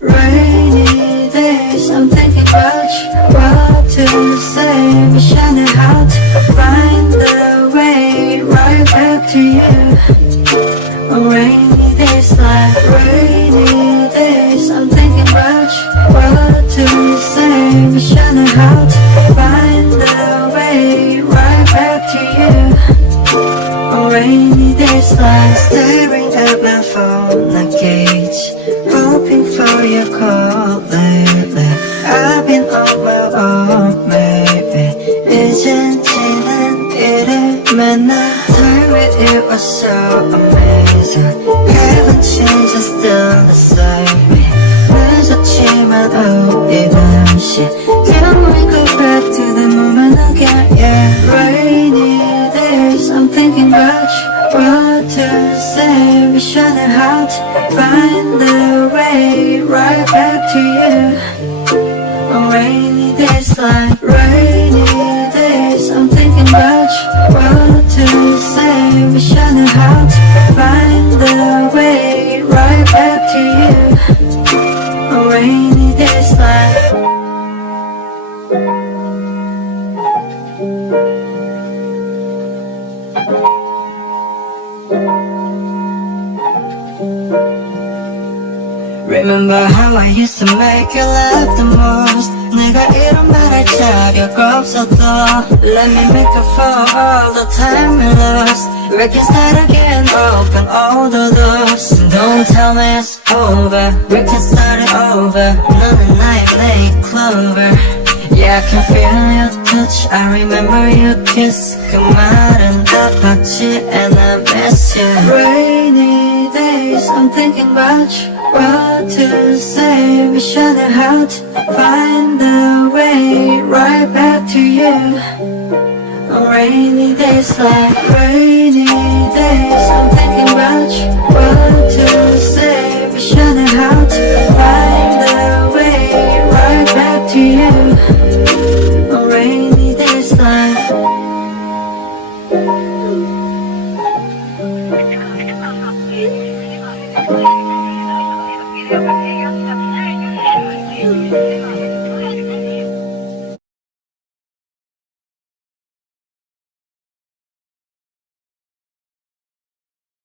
Rainy days, I'm thinking about you. What to say, wish I knew how to find the way right back to you. On rainy days like rainy days, I'm thinking about you. What to say, wish I knew how to find the way right back to you. On rainy days like staring at my phone, a cage, hoping for your call lately. I've been on my own, maybe. 이젠 지난 일을 맨날 Time with you was so amazing. Haven't changed, I'm still the same. 늦었지만 우리 잠시 Can we go back to the moment again? Yeah. Rainy days, I'm thinking about you. What to say, wish I knew how to find the way right back to you. On rainy days like rainy days, I'm thinking about you. What to say, wish I knew how to find the way right back to you. On rainy days like Remember how I used to make you laugh the most. 내가 이런 말 할 자격 없어도 Let me make up for all the time we lost. We can start again, open all the doors. Don't tell me it's over, we can start it over. 너는 나의 late clover. Yeah, I can feel your touch, I remember your kiss. 그 말은 아팠지 and I miss you. Rainy days, I'm thinking about you. What to say, wish I knew how to find the way right back to you. On rainy days like rainy days, I'm thinking about you. What to say, wish I knew how to find the way right back to you.